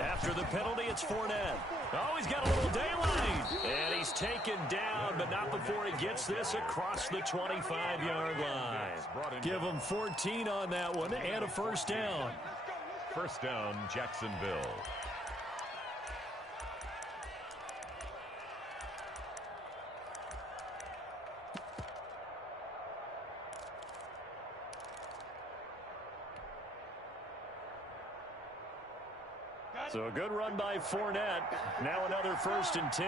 After the penalty, it's Fournette. Oh, he's got a little daylight. And he's taken down, but not before he gets this across the 25-yard line. Give him 14 on that one and a first down. First down, Jacksonville. So a good run by Fournette. Now another 1st and 10.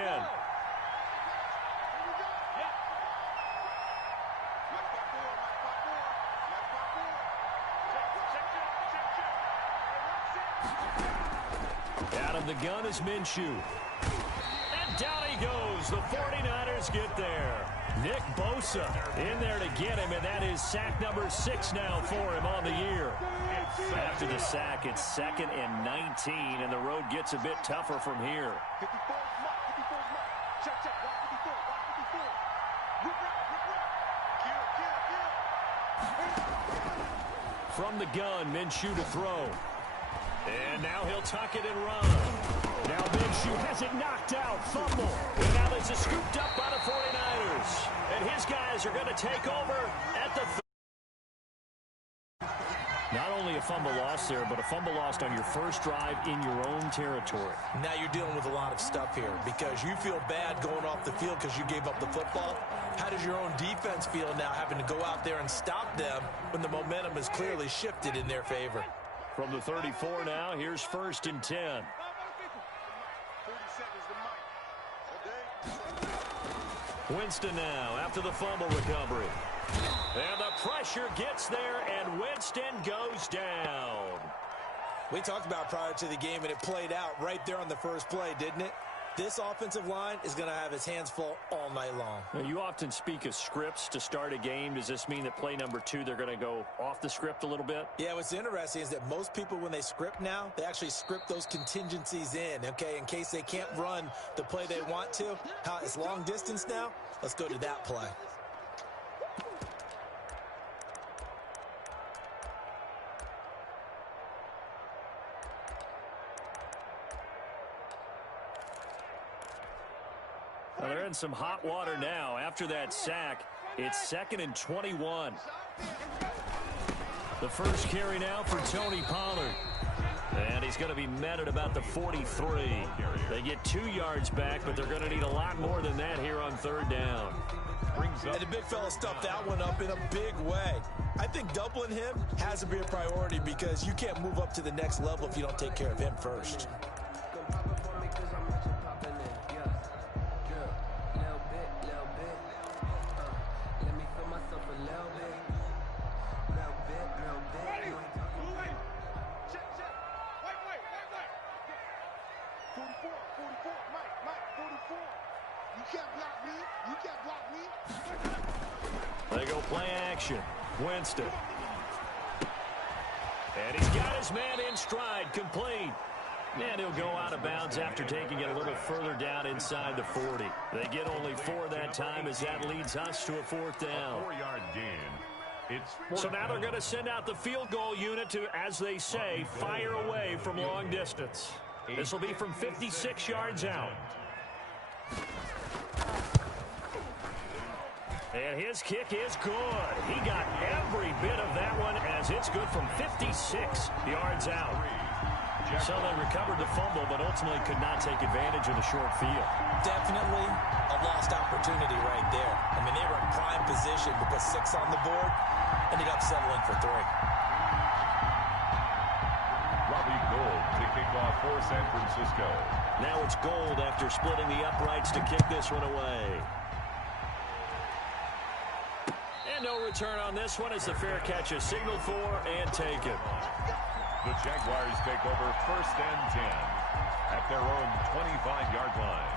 Out of the gun is Minshew. And down he goes. The 49ers get there. Nick Bosa in there to get him, and that is sack number 6 now for him on the year. After the sack, it's 2nd and 19, and the road gets a bit tougher from here. From the gun, Minshew to throw. And now he'll tuck it and run. Now Minshew has it knocked out. Fumble. And now this is scooped up by the 49ers. And his guys are going to take over at the... Not only a fumble loss there, but a fumble lost on your first drive in your own territory. Now you're dealing with a lot of stuff here because you feel bad going off the field because you gave up the football. How does your own defense feel now having to go out there and stop them when the momentum is clearly shifted in their favor? From the 34 now, here's 1st and 10. Winston now after the fumble recovery. And the pressure gets there, and Winston goes down. We talked about prior to the game, and it played out right there on the first play, didn't it? This offensive line is going to have his hands full all night long. Now, you often speak of scripts to start a game. Does this mean that play number 2, they're going to go off the script a little bit? Yeah, what's interesting is that most people, when they script now, they actually script those contingencies in, okay, in case they can't run the play they want to. How it's long distance now? Let's go to that play. Well, they're in some hot water now. After that sack, it's 2nd and 21. The first carry now for Tony Pollard. And he's going to be met at about the 43. They get 2 yards back, but they're going to need a lot more than that here on 3rd down. And the big fella stuffed that one up in a big way. I think doubling him has to be a priority because you can't move up to the next level if you don't take care of him first. They go play action. Winston. And he's got his man in stride, complete. And he'll go out of bounds after taking it a little further down inside the 40. They get only 4 that time as that leads us to a 4th down. 4-yard gain. So now they're going to send out the field goal unit to, as they say, fire away from long distance. This will be from 56 yards out. And his kick is good. He got every bit of that one as it's good from 56 yards out. So they recovered the fumble, but ultimately could not take advantage of the short field. Definitely a lost opportunity right there. I mean, they were in prime position to put 6 on the board, ended up settling for 3. Robbie Gould to kick off for San Francisco. Now it's Gould after splitting the uprights to kick this one away. And no return on this one as the fair catch is signaled for and taken. The Jaguars take over 1st and 10 at their own 25-yard line.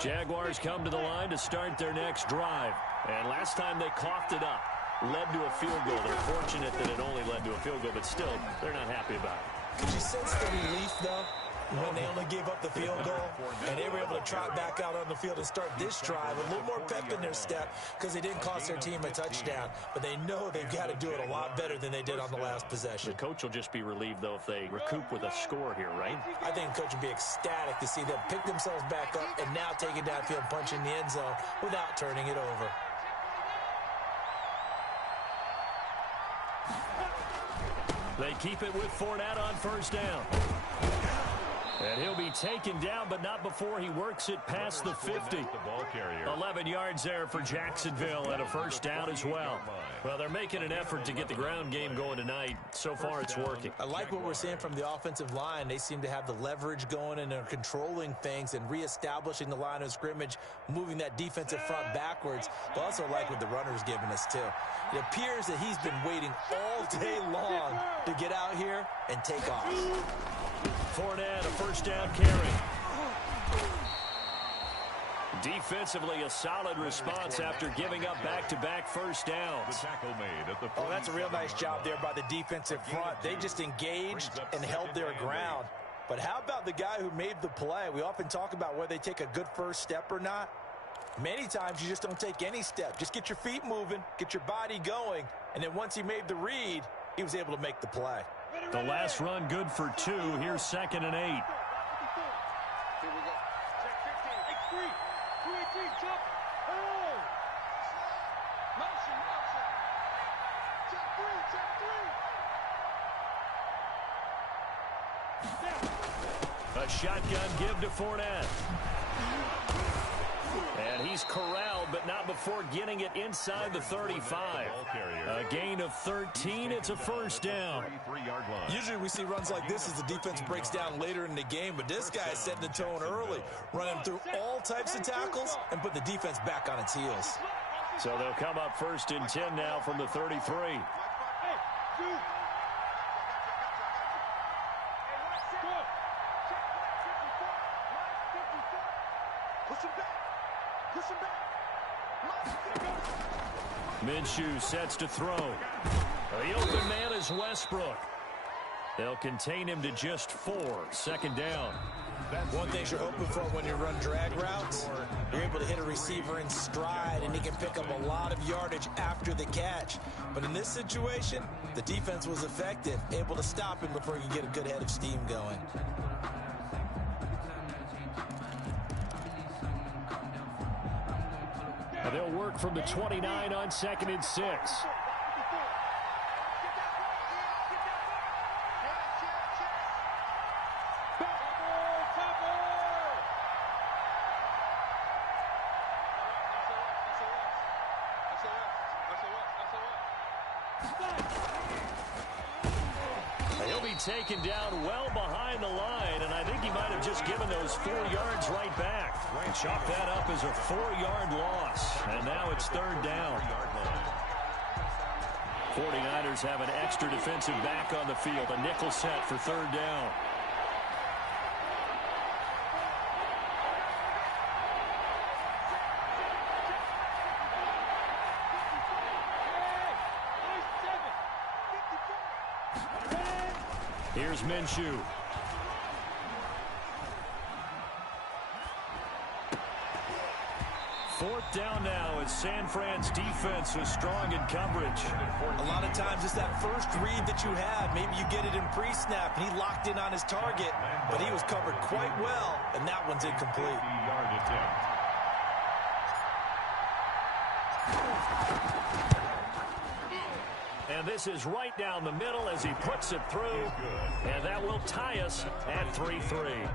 Jaguars come to the line to start their next drive. And last time they coughed it up, led to a field goal. They're fortunate that it only led into a field goal, but still, they're not happy about it. Could you sense the relief, though, when they only gave up the field goal and they were able to trot back out on the field and start this drive a little more pep in their step because they didn't cost their team a touchdown, but they know they've got to do it a lot better than they did on the last possession. The coach will just be relieved, though, if they recoup with a score here, right? I think the coach would be ecstatic to see them pick themselves back up and now take it downfield and punch in the end zone without turning it over. They keep it with Fournette on first down. And he'll be taken down, but not before he works it past the 50. 11 yards there for Jacksonville and a first down as well. Well, they're making an effort to get the ground game going tonight. So far, it's working. I like what we're seeing from the offensive line. They seem to have the leverage going and they're controlling things and reestablishing the line of scrimmage, moving that defensive front backwards. But also like what the runner's giving us, too. It appears that he's been waiting all day long to get out here and take off. Fournette, a first down carry. Defensively, a solid response after giving up back-to-back first downs. Oh, that's a real nice job there by the defensive front. They just engaged and held their ground. But how about the guy who made the play? We often talk about whether they take a good first step or not. Many times you just don't take any step. Just get your feet moving, get your body going, and then once he made the read, he was able to make the play. The last run good for 2. Here's 2nd and 8. Here we go. Check 15. 2-3, jump. Oh. Motion. Check 3. A shotgun give to Fournette. And he's corralled, but not before getting it inside the 35. A gain of 13. It's a first down. Usually we see runs like this as the defense breaks down later in the game, but this guy is setting the tone early, running through all types of tackles and put the defense back on its heels. So they'll come up 1st and 10 now from the 33. Minshew sets to throw. The open man is Westbrook. They'll contain him to just 4. 2nd down. One thing you're hoping for when you run drag routes, you're able to hit a receiver in stride, and he can pick up a lot of yardage after the catch. But in this situation, the defense was effective, able to stop him before he could get a good head of steam going. They'll work from the 29 on 2nd and 6. He'll be taken down well behind the line, and I think he might have just given those 4 yards right back. Chalk that up as a 4-yard loss, and now it's 3rd down. 49ers have an extra defensive back on the field, a nickel set for 3rd down. Here's Minshew. Fourth down now as San Fran's defense is strong in coverage. A lot of times it's that first read that you have. Maybe you get it in pre-snap, and he locked in on his target, but he was covered quite well, and that one's incomplete. And this is right down the middle as he puts it through. And that will tie us at 3-3.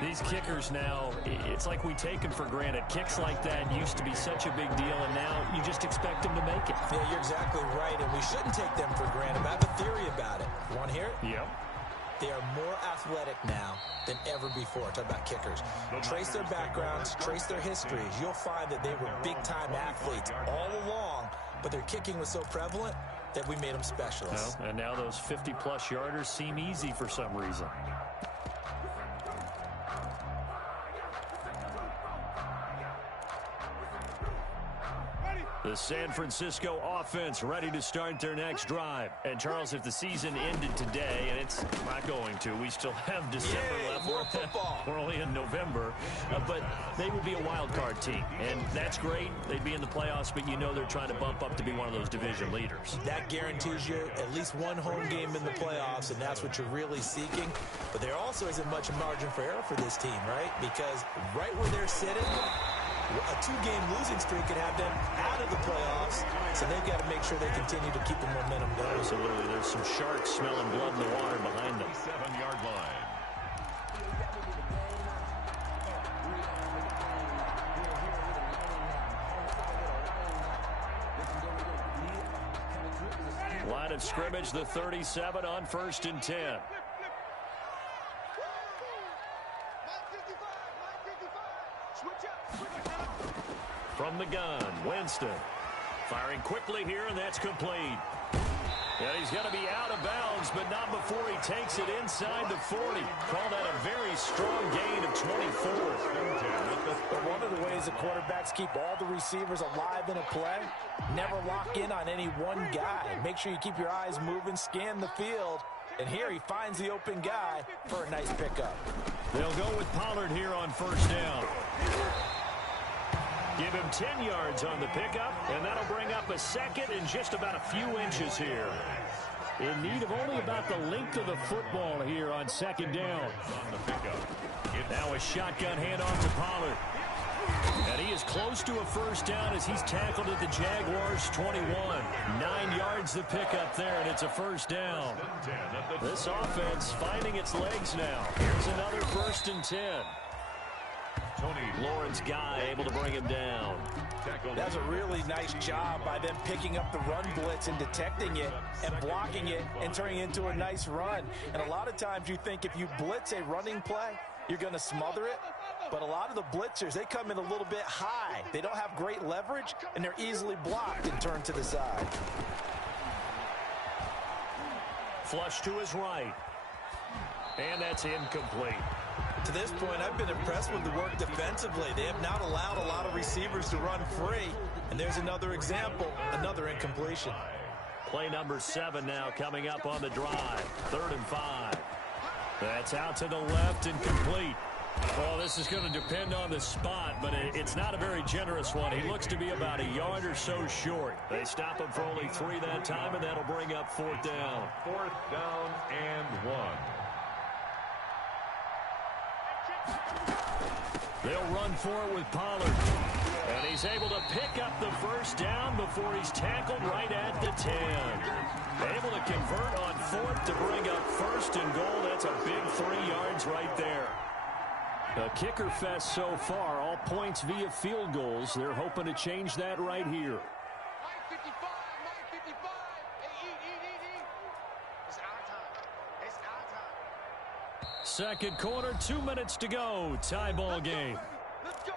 These kickers now, it's like we take them for granted. Kicks like that used to be such a big deal, and now you just expect them to make it. Yeah, you're exactly right, and we shouldn't take them for granted. But I have a theory about it. You want to hear it? Yep. They are more athletic now than ever before. Talk about kickers. Trace their backgrounds, trace their histories. You'll find that they were big-time athletes all along, but their kicking was so prevalent that we made them specialists. Well, and now those 50-plus yarders seem easy for some reason. The San Francisco offense ready to start their next drive. And, Charles, if the season ended today, and it's not going to, we still have December left. More football. We're only in November. But they would be a wild card team. And that's great. They'd be in the playoffs, but you know they're trying to bump up to be one of those division leaders. That guarantees you at least one home game in the playoffs, and that's what you're really seeking. But there also isn't much margin for error for this team, right? Because right where they're sitting, a 2-game losing streak could have them out of the playoffs, so they've got to make sure they continue to keep the momentum going. Absolutely. There's some sharks smelling blood in the water behind them. 7-yard line. Line of scrimmage, the 37 on 1st and 10. From the gun, Winston. Firing quickly here, and that's complete. And he's going to be out of bounds, but not before he takes it inside the 40. Call that a very strong gain of 24. But one of the ways the quarterbacks keep all the receivers alive in a play, never lock in on any one guy. Make sure you keep your eyes moving, scan the field. And here he finds the open guy for a nice pickup. They'll go with Pollard here on 1st down. Give him 10 yards on the pickup, and that'll bring up a second and just about a few inches here. In need of only about the length of the football here on 2nd down. On the pickup. Now a shotgun handoff to Pollard. And he is close to a 1st down as he's tackled at the Jaguars 21. 9 yards the pickup there, and it's a 1st down. This offense finding its legs now. Here's another 1st and 10. Tony Lawrence Guy able to bring him down. That's a really nice job by them picking up the run blitz and detecting it and blocking it and turning it into a nice run. And a lot of times you think if you blitz a running play, you're going to smother it. But a lot of the blitzers, they come in a little bit high. They don't have great leverage, and they're easily blocked and turned to the side. Flush to his right. And that's incomplete. To this point, I've been impressed with the work defensively. They have not allowed a lot of receivers to run free. And there's another example, another incompletion. Play number 7 now coming up on the drive. 3rd and 5. That's out to the left and complete. Well, this is going to depend on the spot, but it's not a very generous one. He looks to be about a yard or so short. They stop him for only 3 that time, and that'll bring up 4th down. 4th down and 1. They'll run for it with Pollard. And he's able to pick up the 1st down before he's tackled right at the 10. Able to convert on 4th to bring up 1st and goal. That's a big 3 yards right there. A kicker fest so far. All points via field goals. They're hoping to change that right here. 9:55. It's our time. It's our time. Second quarter, 2 minutes to go. Tie ball game. Let's go.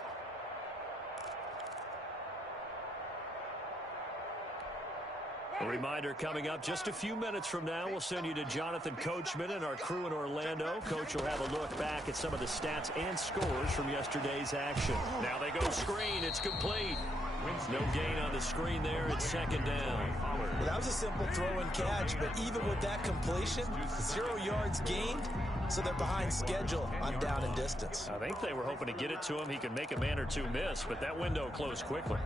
A reminder coming up just a few minutes from now. We'll send you to Jonathan Coachman and our crew in Orlando. Coach will have a look back at some of the stats and scores from yesterday's action. Now they go screen. It's complete. No gain on the screen there. It's 2nd down. Well, that was a simple throw and catch, but even with that completion, 0 yards gained, so they're behind schedule on down and distance. I think they were hoping to get it to him. He could make a man or two miss, but that window closed quickly.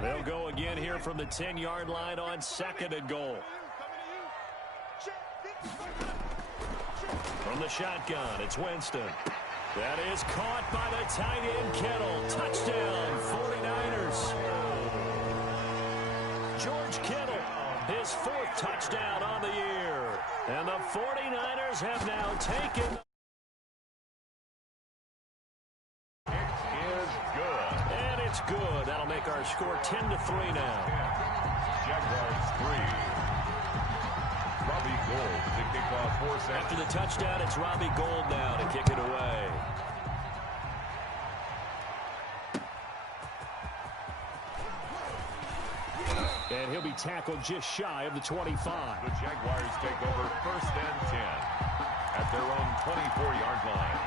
They'll go again here from the 10-yard line on 2nd and goal. From the shotgun, it's Winston. That is caught by the tight end Kittle. Touchdown, 49ers. George Kittle, his 4th touchdown on the year. And the 49ers have now taken. It is good. And it's good. That'll make our score 10-3 now. Jaguars 3. Robbie Gould to kick off 4 seconds. After the touchdown, it's Robbie Gould now to kick it away. And he'll be tackled just shy of the 25. The Jaguars take over 1st and 10 at their own 24-yard line.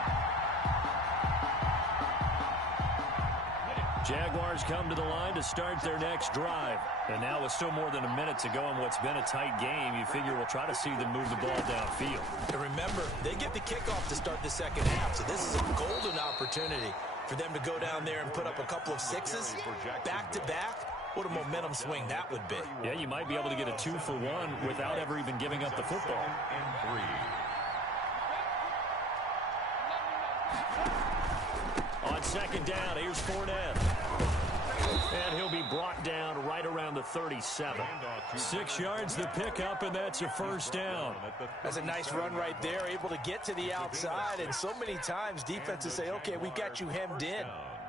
Jaguars come to the line to start their next drive. And now with still more than a minute to go in what's been a tight game, you figure we'll try to see them move the ball downfield. And remember, they get the kickoff to start the second half, so this is a golden opportunity for them to go down there and put up a couple of sixes back-to-back. What a momentum swing that would be. Yeah, you might be able to get a 2-for-1 without ever even giving up the football. And 3. On second down, here's Fournette. And he'll be brought down right around the 37. 6 yards the pickup, and that's a first down. That's a nice run right there, able to get to the outside. And so many times defenses say, okay, we got you hemmed in.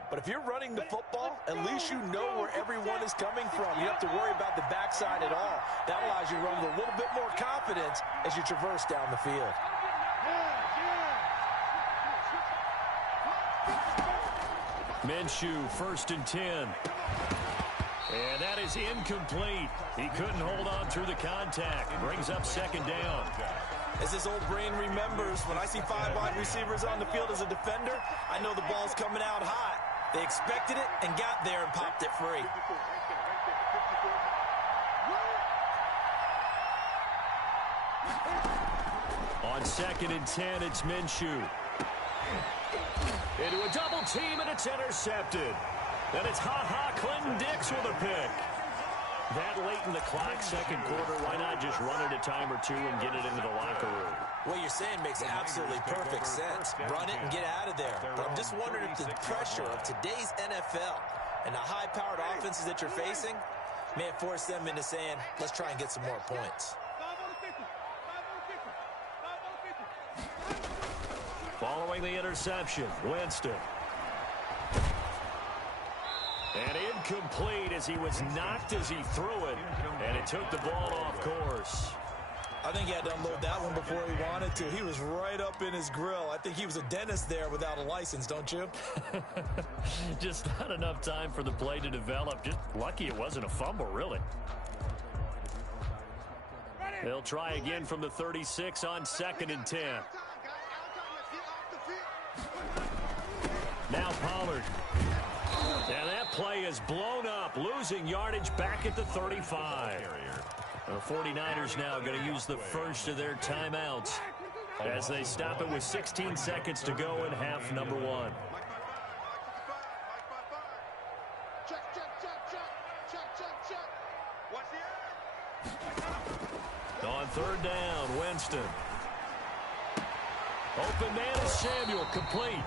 But if you're running the football, at least you know where everyone is coming from. You don't have to worry about the backside at all. That allows you to run with a little bit more confidence as you traverse down the field. Minshew, 1st and 10. And that is incomplete. He couldn't hold on through the contact. Brings up second down. As this old brain remembers, when I see 5 wide receivers on the field as a defender, I know the ball's coming out hot. They expected it and got there and popped it free. On 2nd and 10, it's Minshew. Into a double team, and it's intercepted. Then it's Clinton Dix with a pick. That late in the clock, second quarter, why not just run it a time or two and get it into the locker room? What you're saying makes absolutely perfect sense. Run it and get out of there. But I'm just wondering if the pressure of today's NFL and the high-powered offenses that you're facing may have forced them into saying, let's try and get some more points. Following the interception, Winston. And incomplete as he was knocked as he threw it. And it took the ball off course. I think he had to unload that one before he wanted to. He was right up in his grill. I think he was a dentist there without a license, don't you? Just not enough time for the play to develop. Just lucky it wasn't a fumble, really. They'll try again from the 36 on 2nd and 10. Now Pollard. And that play is blown up, losing yardage back at the 35. The 49ers now going to use the first of their timeouts as they stop it with 16 seconds to go in half number 1. On 3rd down, Winston. Open man is Samuel, complete.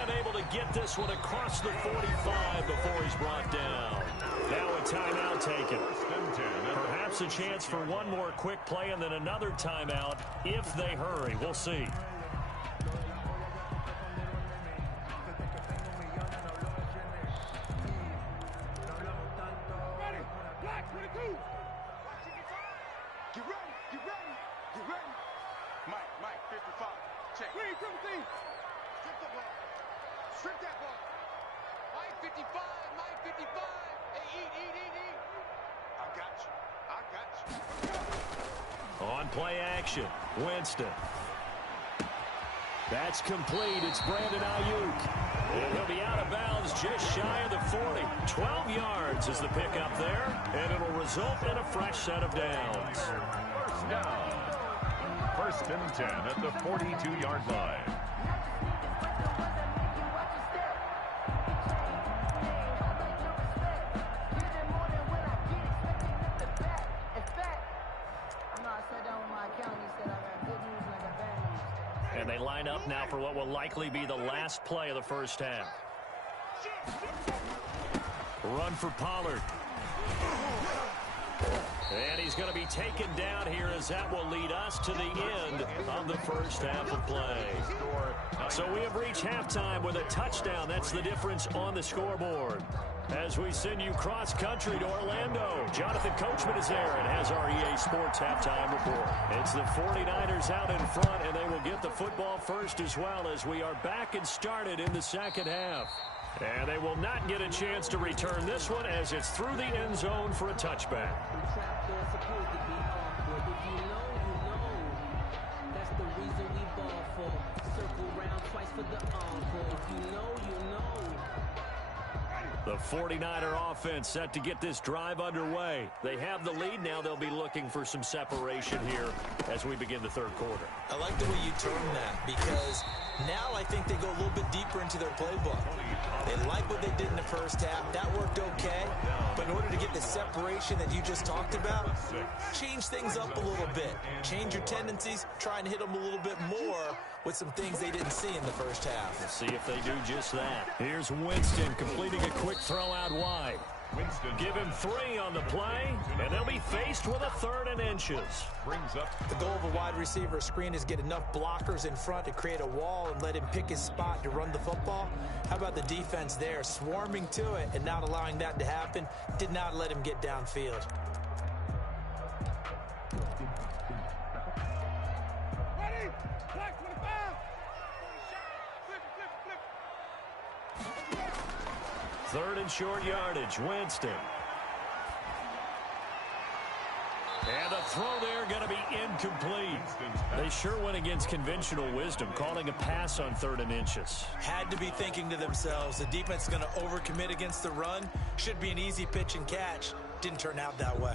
And able to get this one across the 45 before he's brought down. Now a timeout taken. Perhaps a chance for one more quick play and then another timeout if they hurry. We'll see. Mike, 55. Check. Strip the ball. Strip that ball. Mike 55. Hey, eat. I got you. On play action, Winston. That's complete. It's Brandon Ayuk. And he'll be out of bounds just shy of the 40. 12 yards is the pickup there. And it'll result in a fresh set of downs. First down. 1st and 10 at the 42-yard line. And they line up now for what will likely be the last play of the first half. Run for Pollard. And he's going to be taken down here as that will lead us to the end of the first half of play. So we have reached halftime with a touchdown. That's the difference on the scoreboard. As we send you cross-country to Orlando, Jonathan Coachman is there and has our EA Sports halftime report. It's the 49ers out in front, and they will get the football first as well as we are back and started in the second half. And they will not get a chance to return this one as it's through the end zone for a touchback. The 49er offense set to get this drive underway. They have the lead. Now they'll be looking for some separation here as we begin the third quarter. I like the way you term that, because now I think they go a little bit deeper into their playbook. They like what they did in the first half. That worked okay. But in order to get the separation that you just talked about, change things up a little bit. Change your tendencies. Try and hit them a little bit more with some things they didn't see in the first half. Let's see if they do just that. Here's Winston completing a quick throw out wide. Give him 3 on the play, and they'll be faced with a 3rd and inches. Brings up The goal of a wide receiver screen is get enough blockers in front to create a wall and let him pick his spot to run the football. How about the defense there, swarming to it and not allowing that to happen? Did not let him get downfield. Ready? Black 25. Flip. 3rd and short yardage, Winston. And the throw there going to be incomplete. They sure went against conventional wisdom, calling a pass on 3rd and inches. Had to be thinking to themselves, the defense is going to overcommit against the run. Should be an easy pitch and catch. Didn't turn out that way.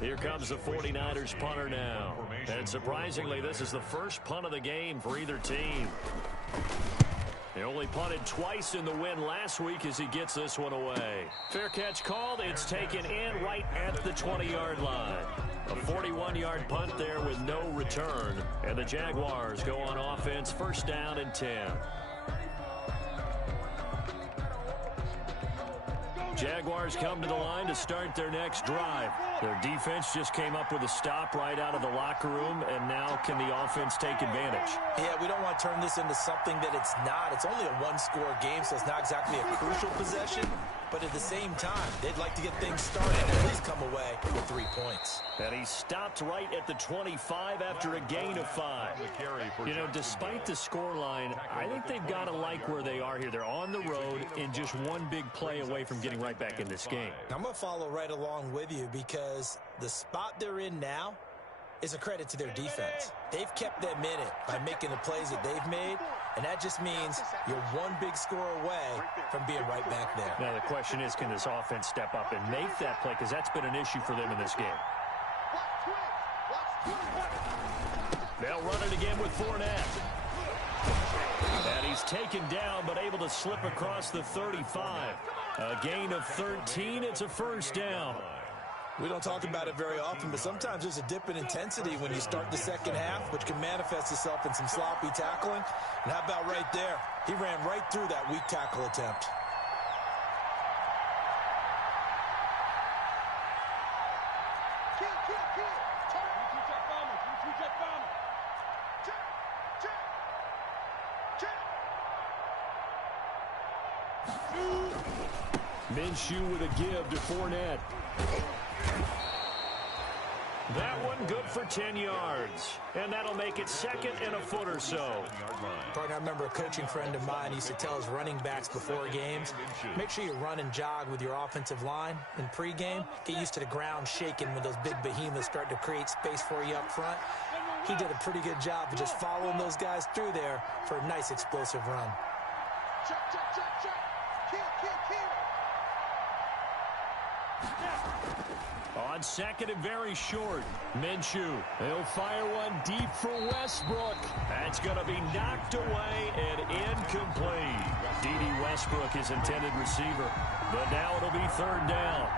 Here comes the 49ers punter now. And surprisingly, this is the first punt of the game for either team. They only punted twice in the win last week as he gets this one away. Fair catch called. It's taken in right at the 20-yard line. A 41-yard punt there with no return. And the Jaguars go on offense, 1st down and 10. Jaguars come to the line to start their next drive. Their defense just came up with a stop right out of the locker room, and now can the offense take advantage? Yeah, we don't want to turn this into something that it's not. It's only a one-score game, so it's not exactly a crucial possession. But at the same time, they'd like to get things started and at least come away with 3 points. And he stopped right at the 25 after a gain of 5. You know, despite the scoreline, I think they've got to like where they are here. They're on the road and just one big play away from getting right back in this game. I'm going to follow right along with you, because the spot they're in now is a credit to their defense. They've kept them in it by making the plays that they've made, and that just means you're one big score away from being right back there. Now the question is, can this offense step up and make that play? Because that's been an issue for them in this game. They'll run it again with Fournette. And he's taken down, but able to slip across the 35. A gain of 13. It's a 1st down. We don't talk about it very often, but sometimes there's a dip in intensity when you start the second half, which can manifest itself in some sloppy tackling. And how about right there? He ran right through that weak tackle attempt. Minshew with a give to Fournette. That one good for 10 yards. And that'll make it 2nd and a foot or so. Partner, I remember a coaching friend of mine used to tell his running backs before games, make sure you run and jog with your offensive line in pregame. Get used to the ground shaking when those big behemoths start to create space for you up front. He did a pretty good job of just following those guys through there for a nice explosive run. Check. Kill. On 2nd and very short, Minshew. He'll fire one deep for Westbrook. That's going to be knocked away and incomplete. D.D. Westbrook is intended receiver, but now it'll be 3rd down.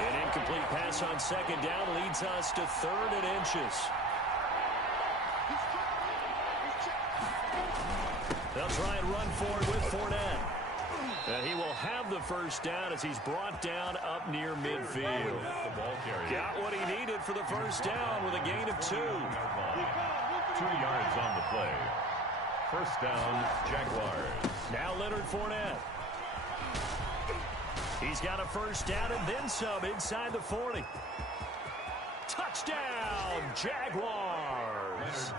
An incomplete pass on 2nd down leads us to 3rd and inches. They'll try and run forward with Fournette. And he will have the 1st down as he's brought down up near midfield. Got what he needed for the 1st down with a gain of 2. 2 yards on the play. 1st down, Jaguars. Now Leonard Fournette. He's got a 1st down and then some inside the 40. Touchdown, Jaguars.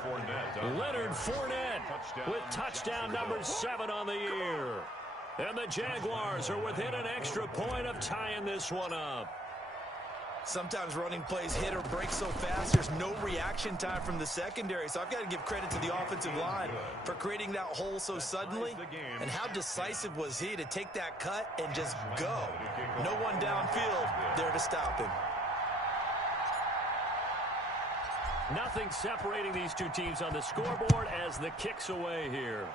Leonard Fournette with touchdown number 7 on the year. And the Jaguars are within an extra point of tying this one up. Sometimes running plays hit or break so fast, there's no reaction time from the secondary. So I've got to give credit to the offensive line for creating that hole so suddenly. And how decisive was he to take that cut and just go? No one downfield there to stop him. Nothing separating these two teams on the scoreboard as the kick's away here.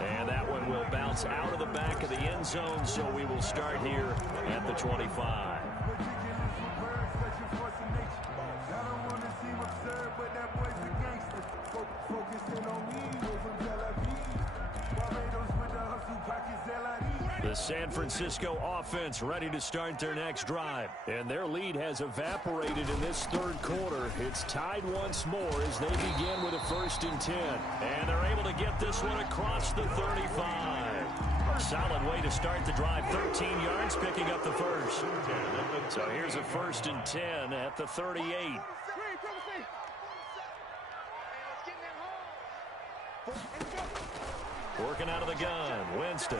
And that one will bounce out of the back of the end zone, so we will start here at the 25. The San Francisco offense ready to start their next drive. And their lead has evaporated in this third quarter. It's tied once more as they begin with a 1st and 10. And they're able to get this one across the 35. Solid way to start the drive. 13 yards, picking up the first. So here's a 1st and 10 at the 38. Working out of the gun, Winston.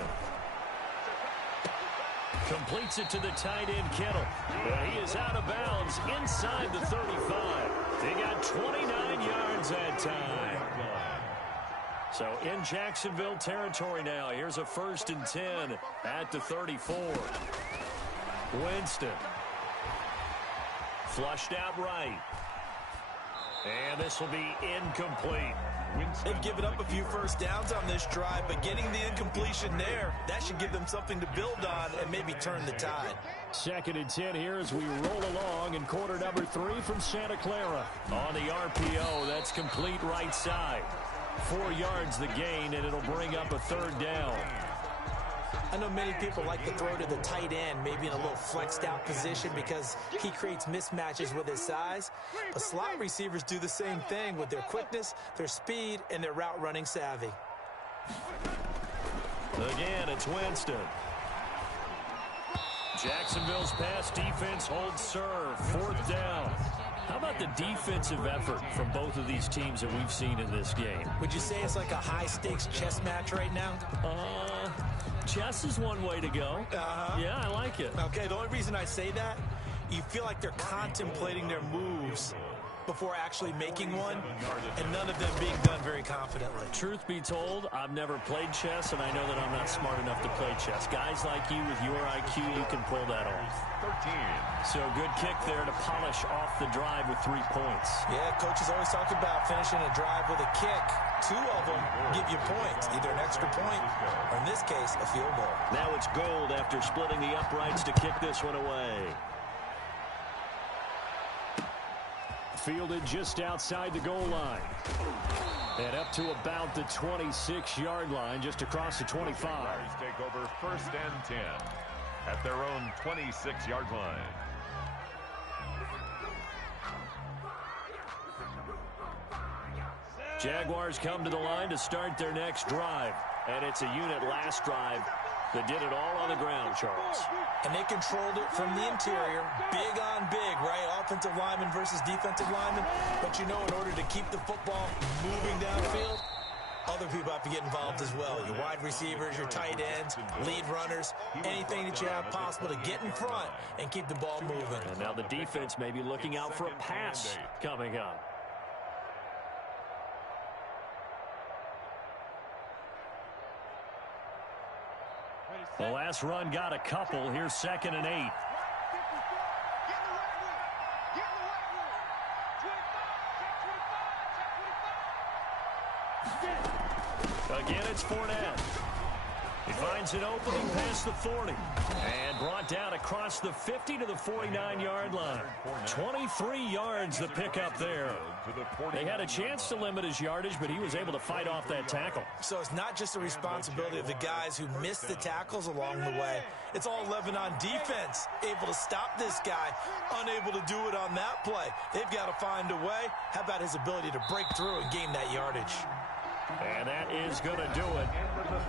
Completes it to the tight end, Kittle. He is out of bounds inside the 35. They got 29 yards that time. So in Jacksonville territory now. Here's a 1st and 10 at the 34. Winston. Flushed out right. And this will be incomplete. They've given up a few first downs on this drive, but getting the incompletion there, that should give them something to build on and maybe turn the tide. 2nd and 10 here as we roll along in quarter number 3 from Santa Clara. On the RPO, that's complete right side. 4 yards the gain, and it'll bring up a 3rd down. I know many people like to throw to the tight end, maybe in a little flexed out position because he creates mismatches with his size. But slot receivers do the same thing with their quickness, their speed, and their route running savvy. Again, it's Winston. Jacksonville's pass defense holds serve. 4th down. How about the defensive effort from both of these teams that we've seen in this game? Would you say it's like a high-stakes chess match right now? Chess is one way to go. Yeah, I like it. Okay, the only reason I say that, you feel like they're contemplating their moves before actually making one, and none of them being done very confidently. Truth be told, I've never played chess, and I know that I'm not smart enough to play chess. Guys like you with your IQ, you can pull that off. 13. So good kick there to polish off the drive with 3 points. Yeah, coaches always talk about finishing a drive with a kick. 2 of them give you points, either an extra point or, in this case, a field goal. Now it's Gold after splitting the uprights to kick this one away. Fielded just outside the goal line. And up to about the 26-yard line, just across the 25. Take over 1st and 10 at their own 26-yard line. Jaguars come to the line to start their next drive. And it's a unit last drive that did it all on the ground, Charles. And they controlled it from the interior, big on big, right? Offensive lineman versus defensive lineman. But you know, in order to keep the football moving downfield, other people have to get involved as well. Your wide receivers, your tight ends, lead runners, anything that you have possible to get in front and keep the ball moving. And now the defense may be looking out for a pass coming up. The last run got a couple. Here's 2nd and 8. Again, it's Fournette. He finds an opening past the 40. And brought down across the 50 to the 49-yard line. 23 yards the pickup there. They had a chance to limit his yardage, but he was able to fight off that tackle. So it's not just the responsibility of the guys who missed the tackles along the way. It's all 11 on defense, able to stop this guy, unable to do it on that play. They've got to find a way. How about his ability to break through and gain that yardage? And that is going to do it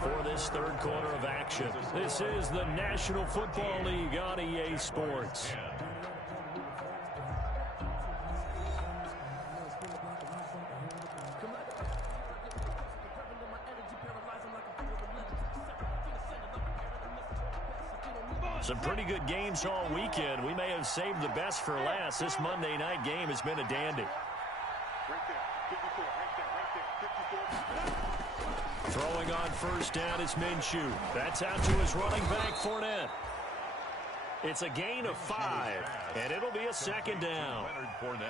for this third quarter of action. This is the National Football League on EA Sports. Some pretty good games all weekend. We may have saved the best for last. This Monday night game has been a dandy. Right there. 54. Right there. 54. Throwing on first down is Minshew. That's out to his running back, Fournette. It's a gain of 5, and it'll be a second down.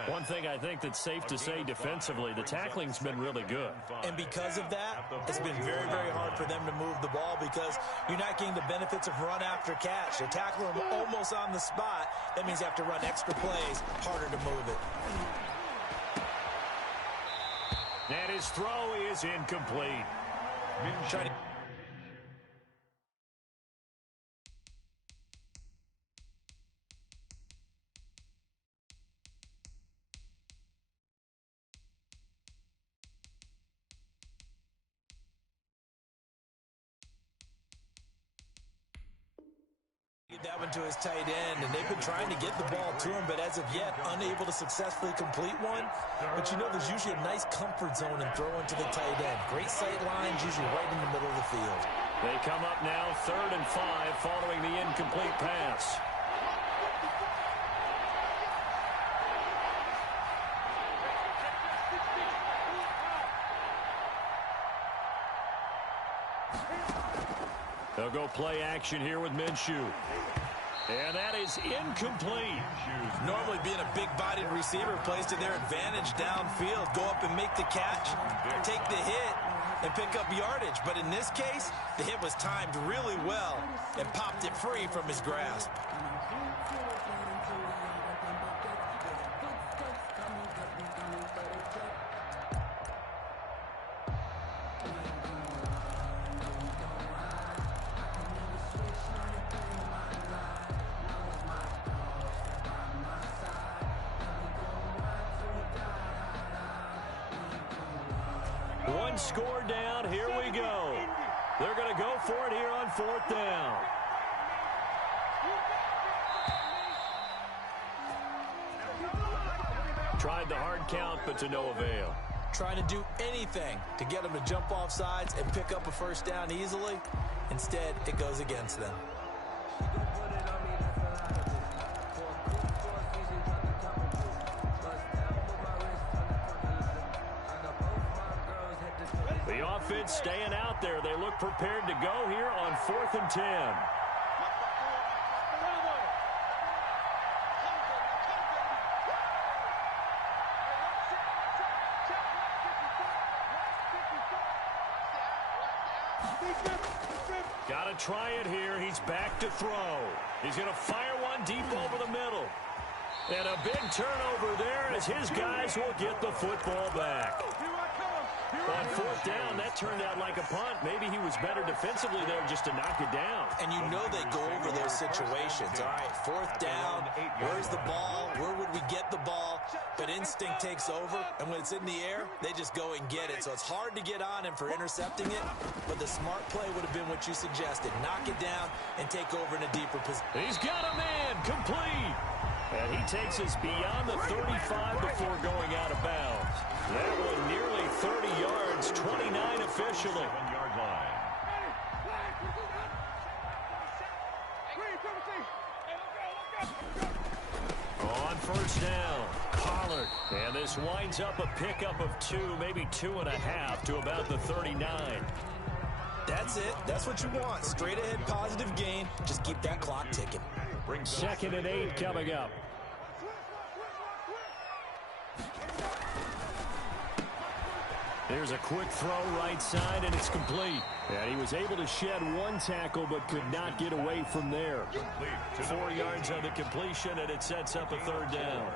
One thing I think that's safe to say defensively, the tackling's been really good. And because of that, it's been very, very hard for them to move the ball because you're not getting the benefits of run after catch. They're tackling them almost on the spot. That means you have to run extra plays, harder to move it. And his throw is incomplete. Trying to that one to his tight end, and they've been trying to get the ball to him, but as of yet, unable to successfully complete one. But you know, there's usually a nice comfort zone in throwing to the tight end. Great sight lines, usually right in the middle of the field. They come up now 3rd and 5 following the incomplete pass. They'll go play action here with Minshew. And that is incomplete. Normally being a big-bodied receiver plays to their advantage downfield. Go up and make the catch, take the hit, and pick up yardage. But in this case, the hit was timed really well and popped it free from his grasp. One score down. Here we go. They're going to go for it here on 4th down. Tried the hard count, but to no avail. Trying to do anything to get them to jump off sides and pick up a first down easily. Instead, it goes against them. The offense staying out there. They look prepared to go here on 4th and 10. Got to try it here. He's back to throw. He's going to fire one deep over the middle. And a big turnover there as his guys will get the football back. On 4th down, that turned out like a punt. Maybe he was better defensively there just to knock it down. And you know they go over those situations. All right, 4th down, where's the ball? Where would we get the ball? But instinct takes over, and when it's in the air, they just go and get it. So it's hard to get on him for intercepting it, but the smart play would have been what you suggested. Knock it down and take over in a deeper position. He's got a man, complete. And he takes us beyond the 35 before going out of bounds. That one nearly 30 yards, 29 officially. 7-yard line. On first down, Pollard. And this winds up a pickup of 2, maybe 2.5 to about the 39. That's it. That's what you want. Straight ahead positive gain. Just keep that clock ticking. 2nd and 8 coming up. There's a quick throw right side, and it's complete. And he was able to shed one tackle, but could not get away from there. 4 yards on the completion, and it sets up a 3rd down.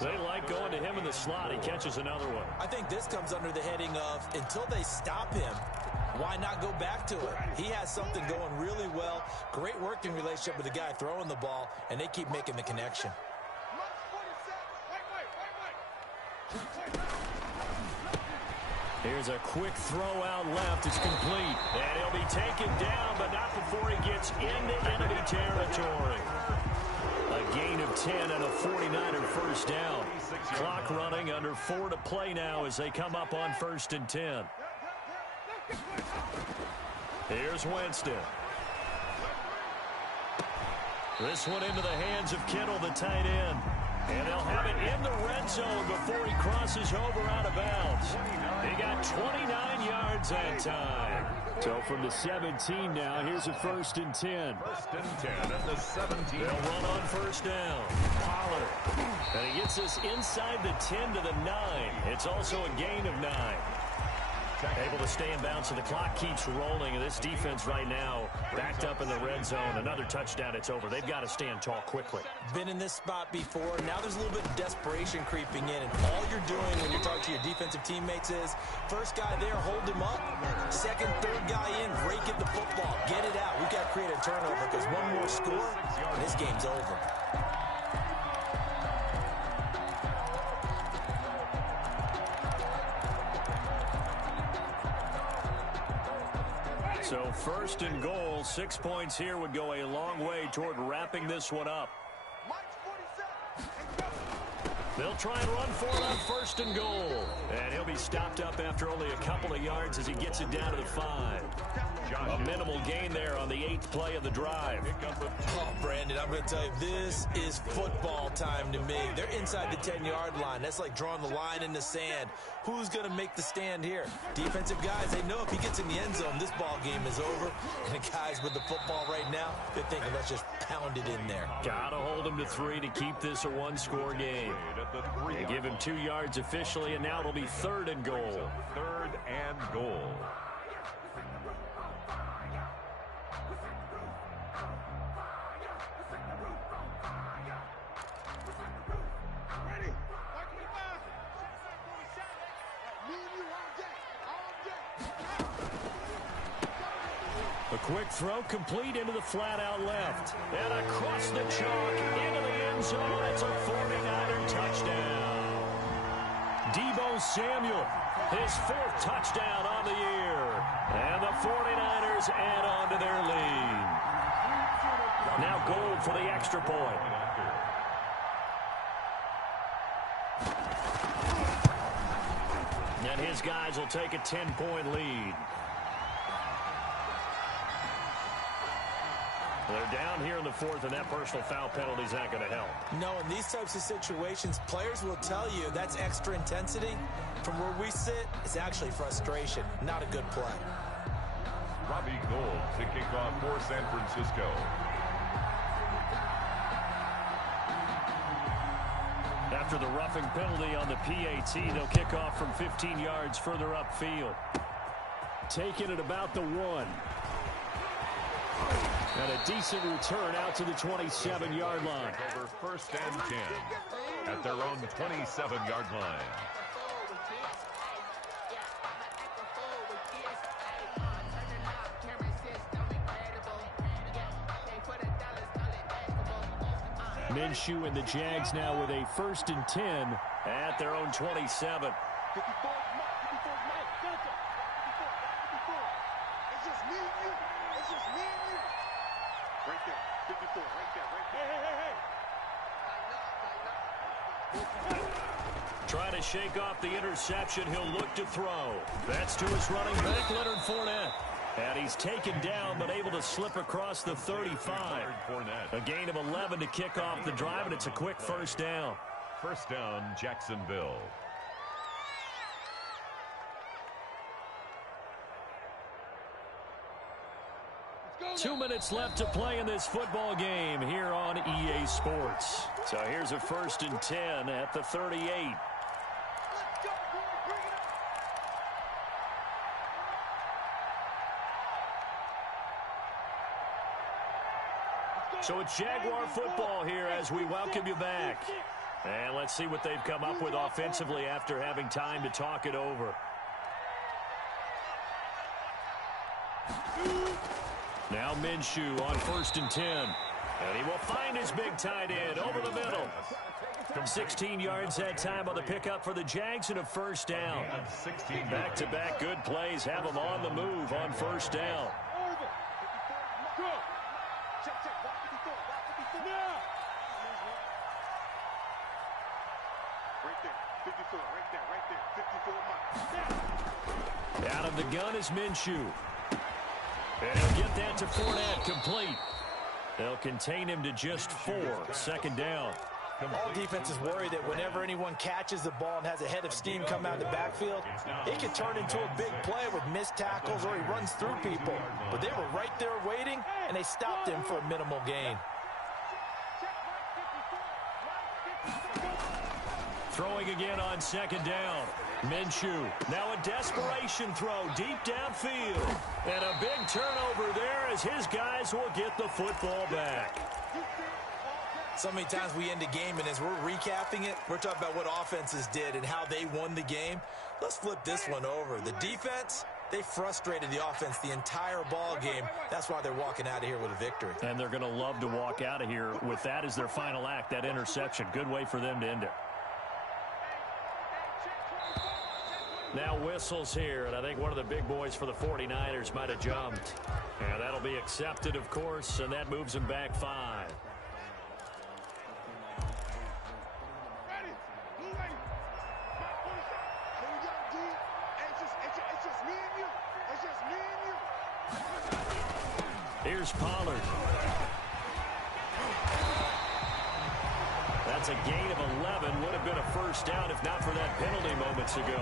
They like going to him in the slot. He catches another one. I think this comes under the heading of until they stop him, why not go back to it? He has something going really well. Great working relationship with the guy throwing the ball, and they keep making the connection. Here's a quick throw out left. It's complete. And he'll be taken down, but not before he gets into enemy territory. A gain of 10 and a 49er first down. Clock running, under 4 to play now as they come up on 1st and 10. Here's Winston. This one into the hands of Kittle, the tight end. And they'll have it in the red zone before he crosses over out of bounds. He got 29 yards that time. So from the 17 now, here's a 1st and 10. 1st and 10 at the 17. They'll run on 1st down. Pollard. And he gets this inside the 10 to the 9. It's also a gain of 9. Able to stay in bounds, so the clock keeps rolling. And this defense right now backed up in the red zone. Another touchdown, it's over. They've got to stand tall quickly. Been in this spot before. Now there's a little bit of desperation creeping in. And all you're doing when you're talking to your defensive teammates is, first guy there, hold him up. Second, third guy in, rake at the football. Get it out. We've got to create a turnover because one more score, and this game's over. So 1st and goal, 6 points here would go a long way toward wrapping this one up. They'll try and run for it on 1st and goal. And he'll be stopped up after only a couple of yards as he gets it down to the 5. A minimal gain there on the 8th play of the drive. Oh, Brandon, I'm going to tell you, this is football time to me. They're inside the 10-yard line. That's like drawing the line in the sand. Who's going to make the stand here? Defensive guys, they know if he gets in the end zone, this ball game is over. And the guys with the football right now, they're thinking, let's just pound it in there. Got to hold him to 3 to keep this a one-score game. They give him 2 yards officially, and now it'll be 3rd and goal. 3rd and goal. A quick throw complete into the flat out left. And across the chalk into the end zone. It's a 49er touchdown. Deebo Samuel, his 4th touchdown on the year. And the 49ers add on to their lead. Now Gold for the extra point. And his guys will take a 10-point lead. They're down here in the 4th, and that personal foul penalty is not going to help. No, in these types of situations, players will tell you that's extra intensity. From where we sit, it's actually frustration, not a good play. Robbie Gould to kick off for San Francisco. After the roughing penalty on the PAT, they'll kick off from 15 yards further upfield. Taking it about the 1. And a decent return out to the 27-yard line. Over 1st and 10 at their own 27-yard line. Minshew and the Jags now with a 1st and 10 at their own 27. Trying to shake off the interception. He'll look to throw. That's to his running back, Leonard Fournette. And he's taken down, but able to slip across the 35. A gain of 11 to kick off the drive, and it's a quick 1st down. 1st down, Jacksonville. Two minutes left to play in this football game here on EA Sports. So here's a 1st and 10 at the 38. So it's Jaguar football here as we welcome you back. And let's see what they've come up with offensively after having time to talk it over. Now Minshew on 1st and 10. And he will find his big tight end over the middle. 16 yards that time on the pickup for the Jags and a 1st down. Back-to-back good plays have them on the move on 1st down. Out of the gun is Minshew. And he'll get that to Fournette, complete. They'll contain him to just 4. Second down. All defenses worry that whenever anyone catches the ball and has a head of steam come out of the backfield, it can turn into a big play with missed tackles or he runs through people. But they were right there waiting, and they stopped him for a minimal gain. Throwing again on second down. Minshew, now a desperation throw deep downfield. And a big turnover there as his guys will get the football back. So many times we end a game, and as we're recapping it, we're talking about what offenses did and how they won the game. Let's flip this one over. The defense, they frustrated the offense the entire ball game. That's why they're walking out of here with a victory. And they're going to love to walk out of here with that as their final act, that interception. Good way for them to end it. Now whistles here, and I think one of the big boys for the 49ers might have jumped. And that'll be accepted, of course, and that moves them back 5. Here's Pollard. That's a gain of 11. Would have been a first down if not for that penalty moments ago.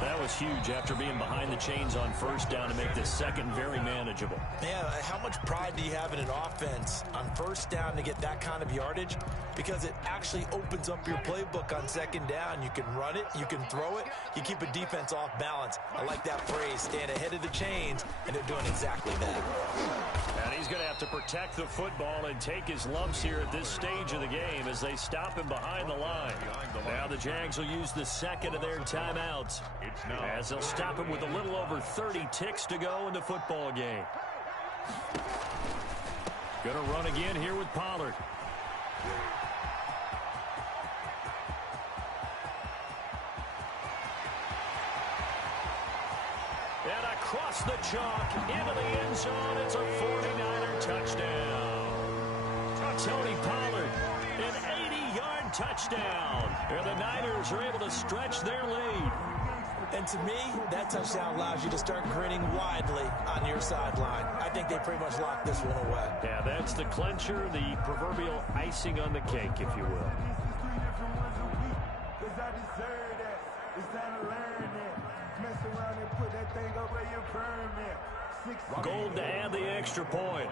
That was huge after being behind the chains on first down to make this second very manageable. Yeah, how much pride do you have in an offense on first down to get that kind of yardage? Because it actually opens up your playbook on second down. You can run it, you can throw it, you keep a defense off balance. I like that phrase, stand ahead of the chains, and they're doing exactly that. And he's going to have to protect the football and take his lumps here at this stage of the game as they stop him behind the line. Now the Jags will use the second of their timeouts as they'll stop him with a little over 30 ticks to go in the football game. Going to run again here with Pollard. And across the chalk into the end zone. It's a 49er touchdown. Tony Pollard, an 80-yard touchdown. And the Niners are able to stretch their lead. And to me, that touchdown allows you to start grinning widely on your sideline. I think they pretty much locked this one away. Yeah, that's the clincher, the proverbial icing on the cake, if you will. Gold to add the extra point.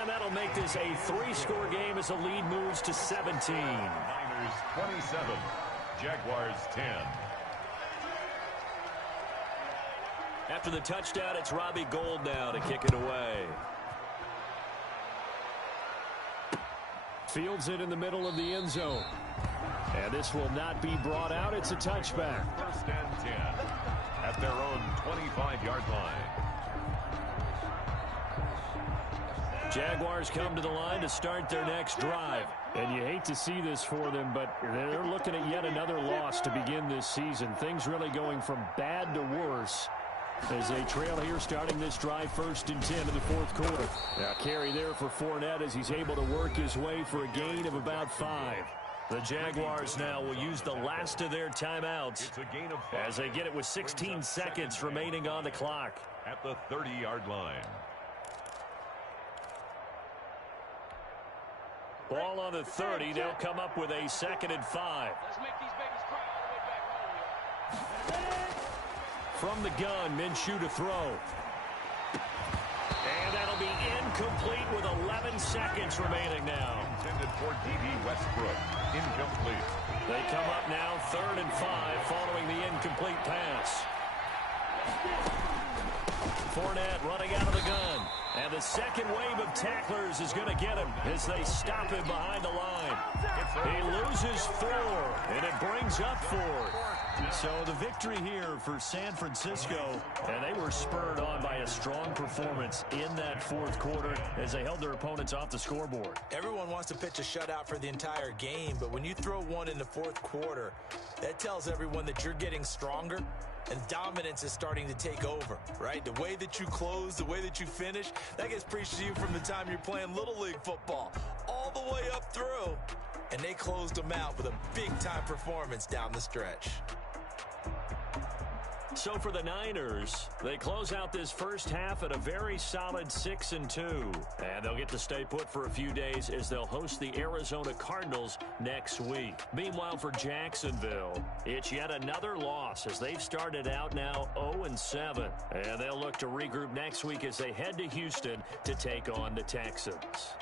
And that'll make this a 3-score game as the lead moves to 17. Niners 27, Jaguars 10. After the touchdown, it's Robbie Gould now to kick it away. Fields it in the middle of the end zone. And this will not be brought out. It's a touchback. First and 10 at their own 25-yard line. Jaguars come to the line to start their next drive. And you hate to see this for them, but they're looking at yet another loss to begin this season. Things really going from bad to worse as they trail here starting this drive 1st and 10 in the 4th quarter. Now carry there for Fournette as he's able to work his way for a gain of about 5. The Jaguars now will use the last of their timeouts It's a gain of 5 as they get it with 16 seconds remaining on the clock. at the 30-yard line. Ball on the 30. They'll come up with a 2nd and 5. Let's make these babies cry all the way back home, y'all. From the gun, Minshew to throw. And that'll be incomplete with 11 seconds remaining now. Intended for D.B. Westbrook. Incomplete. They come up now 3rd and 5 following the incomplete pass. Fournette running out of the gun. And the second wave of tacklers is going to get him as they stop him behind the line. He loses 4, and it brings up 4. So the victory here for San Francisco, and they were spurred on by a strong performance in that 4th quarter as they held their opponents off the scoreboard. Everyone wants to pitch a shutout for the entire game, but when you throw one in the 4th quarter, that tells everyone that you're getting stronger and dominance is starting to take over, right? The way that you close, the way that you finish, that gets preached to you from the time you're playing Little League football all the way up through. And they closed them out with a big-time performance down the stretch. So for the Niners, they close out this first half at a very solid 6-2. And they'll get to stay put for a few days as they'll host the Arizona Cardinals next week. Meanwhile, for Jacksonville, it's yet another loss as they've started out now 0-7. And they'll look to regroup next week as they head to Houston to take on the Texans.